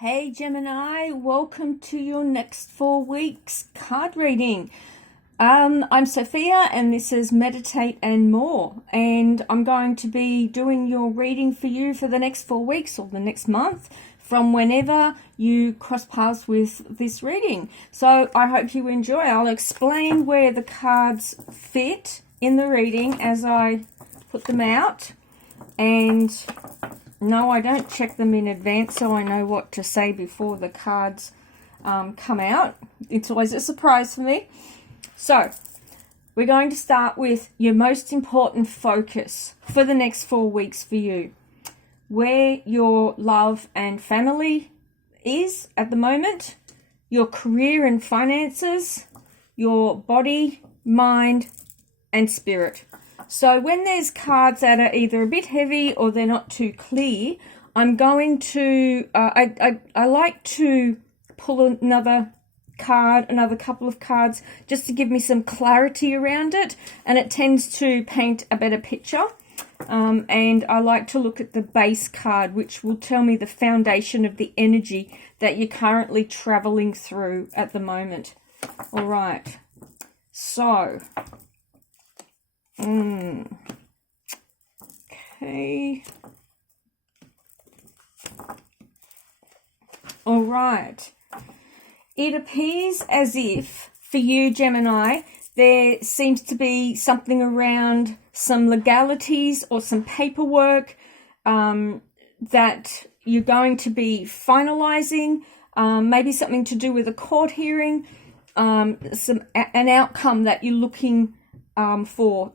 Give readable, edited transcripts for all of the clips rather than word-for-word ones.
Hey Gemini, welcome to your next 4 weeks card reading. I'm Sophia and this is Meditate and More, and I'm going to be doing your reading for you for the next 4 weeks or the next month from whenever you cross paths with this reading. So I hope you enjoy. I'll explain where the cards fit in the reading as I put them out, and no, I don't check them in advance so I know what to say before the cards come out. It's always a surprise for me. So, we're going to start with your most important focus for the next 4 weeks for you. Where your love and family is at the moment, your career and finances, your body, mind, and spirit. So when there's cards that are either a bit heavy or they're not too clear, I'm going to, I like to pull another couple of cards just to give me some clarity around it, and it tends to paint a better picture. And I like to look at the base card, which will tell me the foundation of the energy that you're currently traveling through at the moment. All right. So, okay. All right. It appears as if for you, Gemini, there seems to be something around some legalities or some paperwork that you're going to be finalizing, maybe something to do with a court hearing, an outcome that you're looking for,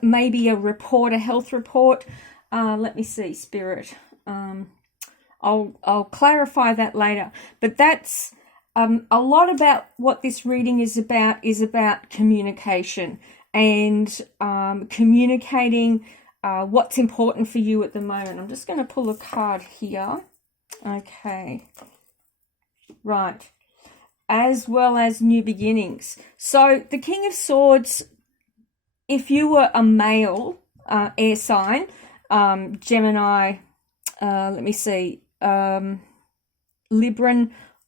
maybe a report, a health report. Let me see, Spirit. I'll clarify that later. But that's a lot about what this reading is about communication and communicating what's important for you at the moment. I'm just going to pull a card here. Okay. Right. As well as new beginnings. So the King of Swords, if you were a male air sign, Gemini, let me see, Libran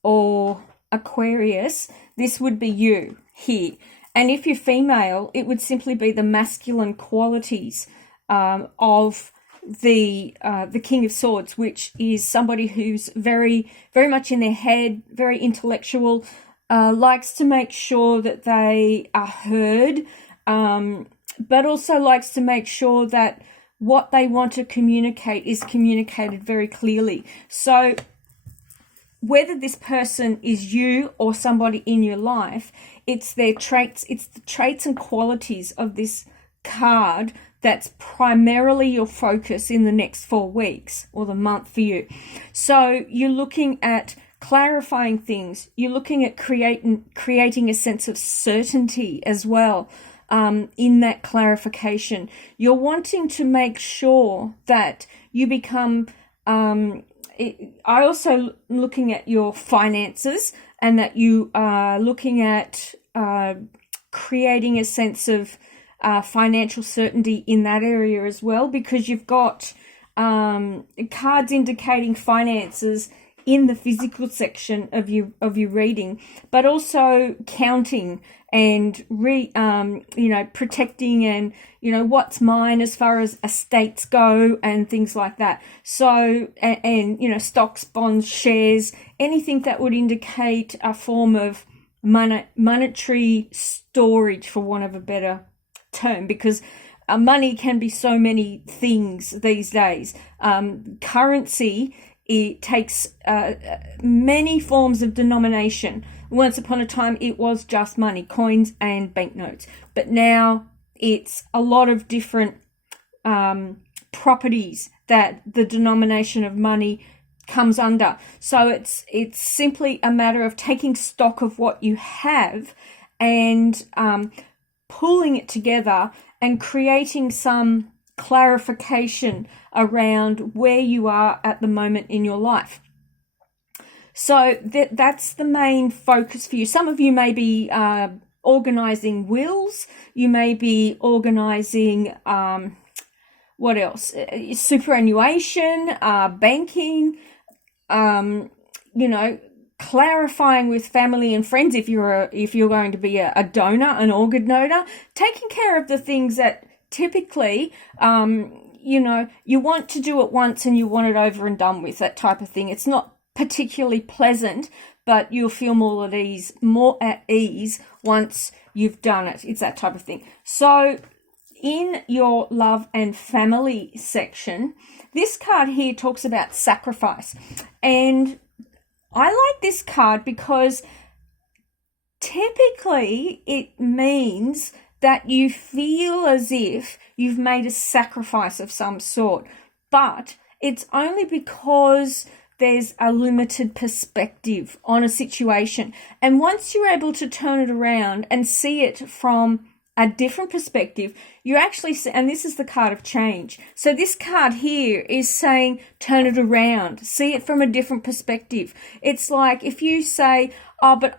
or Aquarius, this would be you here. And if you're female, it would simply be the masculine qualities of the King of Swords, which is somebody who's very, very much in their head, very intellectual, likes to make sure that they are heard, but also likes to make sure that what they want to communicate is communicated very clearly. So whether this person is you or somebody in your life, it's their traits, it's the traits and qualities of this card that's primarily your focus in the next 4 weeks or the month for you. So you're looking at clarifying things. You're looking at creating a sense of certainty as well in that clarification. You're wanting to make sure that you become... I also looking at your finances, and that you are looking at creating a sense of financial certainty in that area as well, because you've got cards indicating finances in the physical section of your reading, but also counting and protecting and what's mine as far as estates go and things like that. So and stocks, bonds, shares, anything that would indicate a form of monetary storage, for want of a better term, because money can be so many things these days. Currency, it takes many forms of denomination. Once upon a time, it was just money, coins and banknotes. But now it's a lot of different properties that the denomination of money comes under. So it's simply a matter of taking stock of what you have and pulling it together and creating some clarification around where you are at the moment in your life. So that's the main focus for you. Some of you may be organizing wills. You may be organizing what else? Superannuation, banking, clarifying with family and friends if you're going to be a donor, an organ donor, taking care of the things that typically you want to do it once and you want it over and done with, that type of thing. It's not particularly pleasant, but you'll feel more at ease once you've done it. It's that type of thing. So in your love and family section, this card here talks about sacrifice. And I like this card because typically it means that you feel as if you've made a sacrifice of some sort, but it's only because there's a limited perspective on a situation. And once you're able to turn it around and see it from a different perspective, you actually see, and this is the card of change. So this card here is saying, turn it around, see it from a different perspective. It's like if you say, oh, but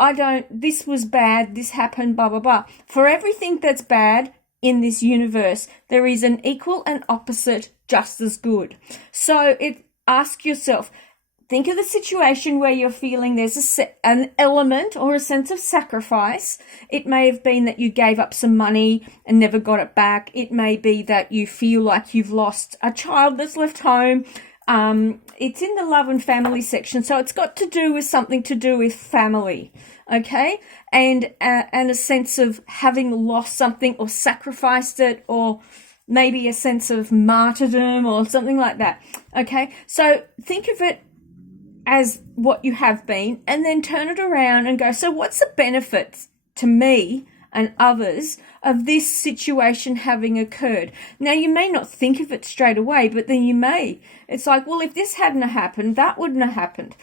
this was bad, this happened, blah, blah, blah. For everything that's bad in this universe, there is an equal and opposite just as good. So ask yourself, think of the situation where you're feeling there's an element or a sense of sacrifice. It may have been that you gave up some money and never got it back. It may be that you feel like you've lost a child that's left home. It's in the love and family section, so it's got to do with something to do with family, okay? And a sense of having lost something or sacrificed it, or maybe a sense of martyrdom or something like that, okay? So think of it as what you have been, and then turn it around and go, so what's the benefits to me and others of this situation having occurred? Now, you may not think of it straight away, but then you may. It's like, well, if this hadn't happened, that wouldn't have happened.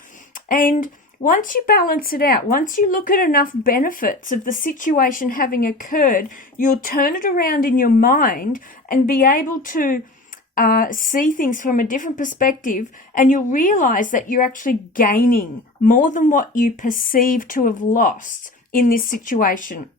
And once you balance it out, once you look at enough benefits of the situation having occurred, you'll turn it around in your mind and be able to see things from a different perspective, and you'll realize that you're actually gaining more than what you perceive to have lost in this situation.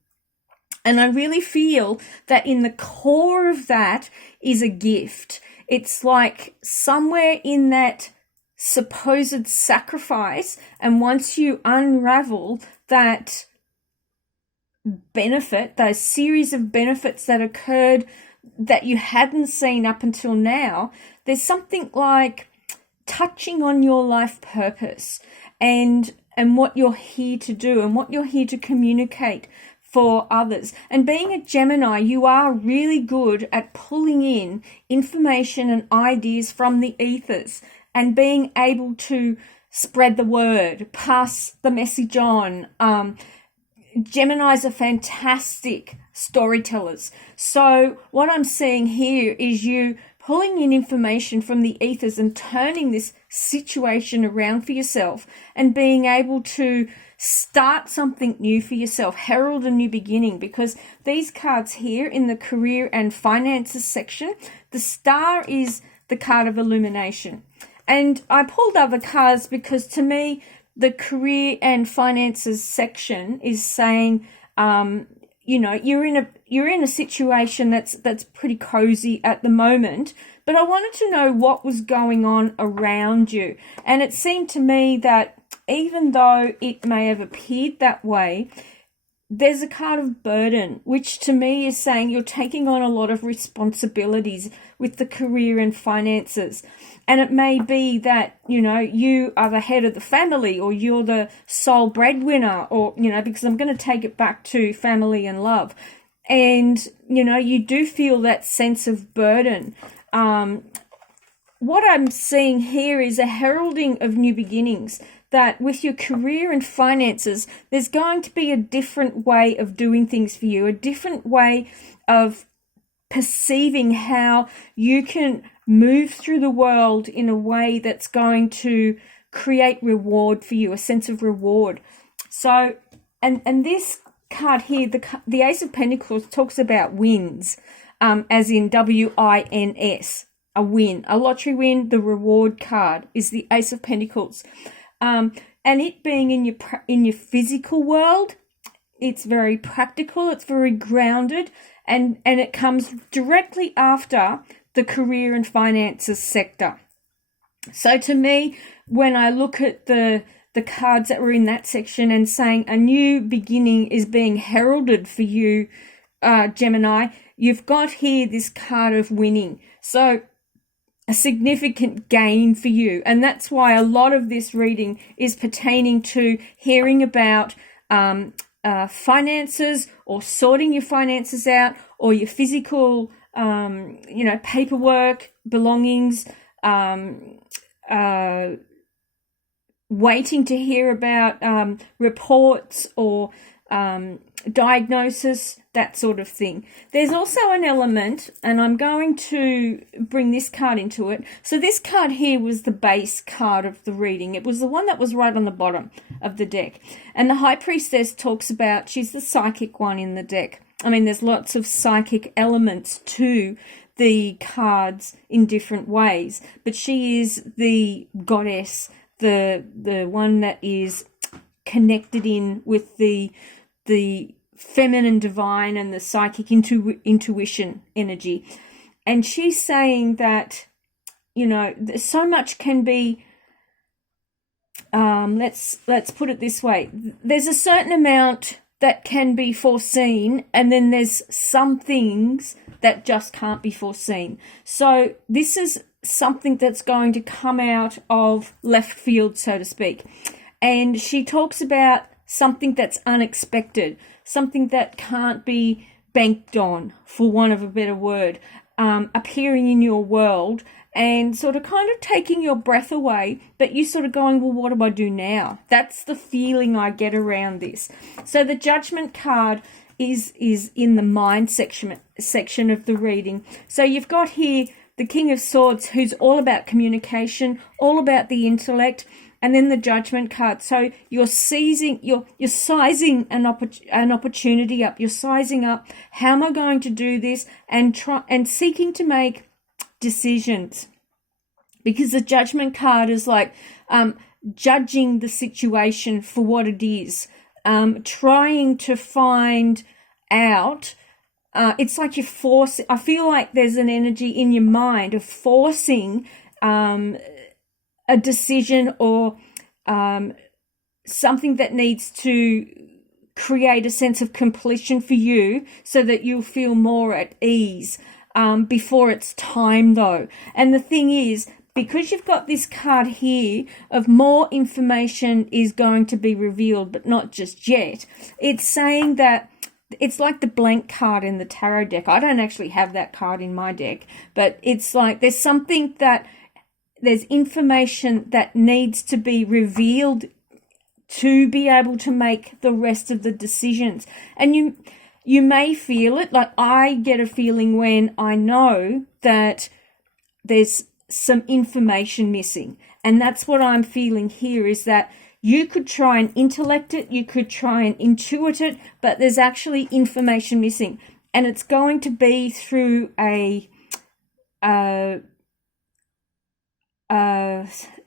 And I really feel that in the core of that is a gift. It's like somewhere in that supposed sacrifice, and once you unravel that benefit, those series of benefits that occurred that you hadn't seen up until now, there's something like touching on your life purpose and what you're here to do and what you're here to communicate for others. And being a Gemini, you are really good at pulling in information and ideas from the ethers and being able to spread the word, pass the message on. Geminis are fantastic storytellers. So what I'm seeing here is you pulling in information from the ethers and turning this situation around for yourself and being able to start something new for yourself, herald a new beginning, because these cards here in the career and finances section, the star is the card of illumination. And I pulled other cards because to me, the career and finances section is saying, you're in a situation that's pretty cozy at the moment, but I wanted to know what was going on around you. And it seemed to me that even though it may have appeared that way, there's a card of burden, which to me is saying you're taking on a lot of responsibilities with the career and finances. And it may be that, you are the head of the family, or you're the sole breadwinner, or, because I'm going to take it back to family and love. And, you do feel that sense of burden. What I'm seeing here is a heralding of new beginnings, that with your career and finances, there's going to be a different way of doing things for you, a different way of perceiving how you can move through the world in a way that's going to create reward for you, a sense of reward. So, and this card here, the Ace of Pentacles talks about wins, as in WINS, a win, a lottery win. The reward card is the Ace of Pentacles. And it being in your physical world, it's very practical, it's very grounded, and it comes directly after the career and finances sector. So to me, when I look at the the cards that were in that section and saying a new beginning is being heralded for you, Gemini. You've got here this card of winning. So a significant gain for you. And that's why a lot of this reading is pertaining to hearing about finances, or sorting your finances out, or your physical, paperwork, belongings, waiting to hear about reports or diagnosis, that sort of thing. There's also an element, and I'm going to bring this card into it. So this card here was the base card of the reading. It was the one that was right on the bottom of the deck. And the High Priestess talks about, she's the psychic one in the deck. I mean, there's lots of psychic elements to the cards in different ways, but she is the goddess, the one that is connected in with the feminine divine and the psychic intuition energy. And she's saying that, so much can be, let's put it this way. There's a certain amount that can be foreseen, and then there's some things that just can't be foreseen. So this is something that's going to come out of left field, so to speak. And she talks about something that's unexpected, something that can't be banked on, for want of a better word, appearing in your world and sort of kind of taking your breath away, but you sort of going, well, what do I do now? That's the feeling I get around this. So the Judgment card is in the mind section of the reading. So you've got here the King of Swords, who's all about communication, all about the intellect, and then the Judgment card. So you're sizing an opportunity up. You're sizing up, how am I going to do this, and seeking to make decisions. Because the Judgment card is like judging the situation for what it is, trying to find out. It's like you're forcing. I feel like there's an energy in your mind of forcing a decision or something that needs to create a sense of completion for you, so that you'll feel more at ease before it's time, though. And the thing is, because you've got this card here of more information is going to be revealed, but not just yet, it's saying that it's like the blank card in the tarot deck. I don't actually have that card in my deck, but it's like there's information that needs to be revealed to be able to make the rest of the decisions. And you may feel it, like I get a feeling when I know that there's some information missing. And that's what I'm feeling here, is that you could try and intellect it, you could try and intuit it, but there's actually information missing. And it's going to be through a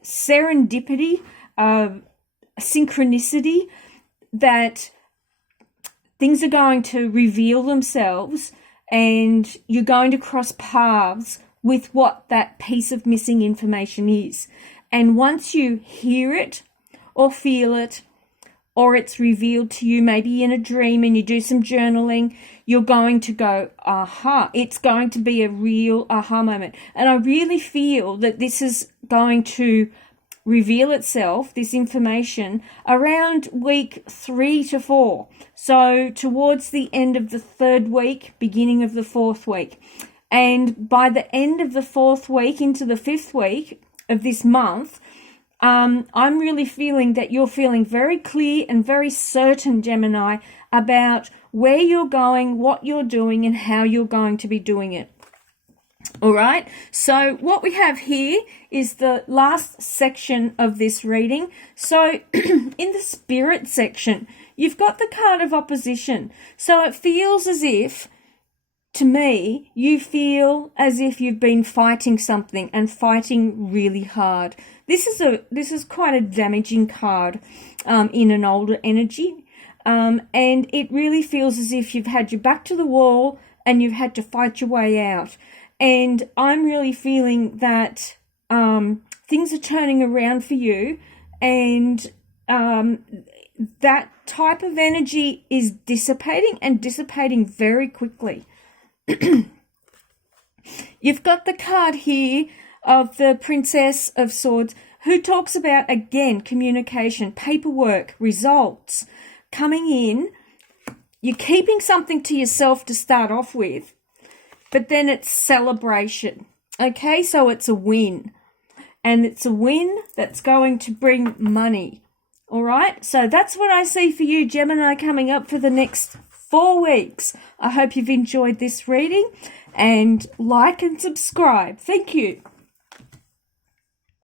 serendipity, a synchronicity, that things are going to reveal themselves and you're going to cross paths with what that piece of missing information is. And once you hear it or feel it, or it's revealed to you maybe in a dream and you do some journaling, you're going to go, aha. It's going to be a real aha moment. And I really feel that this is going to reveal itself, this information, around week 3 to 4. So towards the end of the 3rd week, beginning of the 4th week. And by the end of the 4th week into the 5th week of this month, I'm really feeling that you're feeling very clear and very certain, Gemini, about where you're going, what you're doing, and how you're going to be doing it. All right, so what we have here is the last section of this reading. So in the Spirit section, you've got the card of opposition. So it feels as if, to me, you feel as if you've been fighting something and fighting really hard. This is quite a damaging card in an older energy, and it really feels as if you've had your back to the wall and you've had to fight your way out. And I'm really feeling that things are turning around for you, and that type of energy is dissipating and dissipating very quickly. You've got the card here of the Princess of Swords, who talks about, again, communication, paperwork, results coming in. You're keeping something to yourself to start off with, but then it's celebration. Okay, so it's a win. And it's a win that's going to bring money. All right, so that's what I see for you, Gemini, coming up for the next 4 weeks. I hope you've enjoyed this reading, and like and subscribe. Thank you.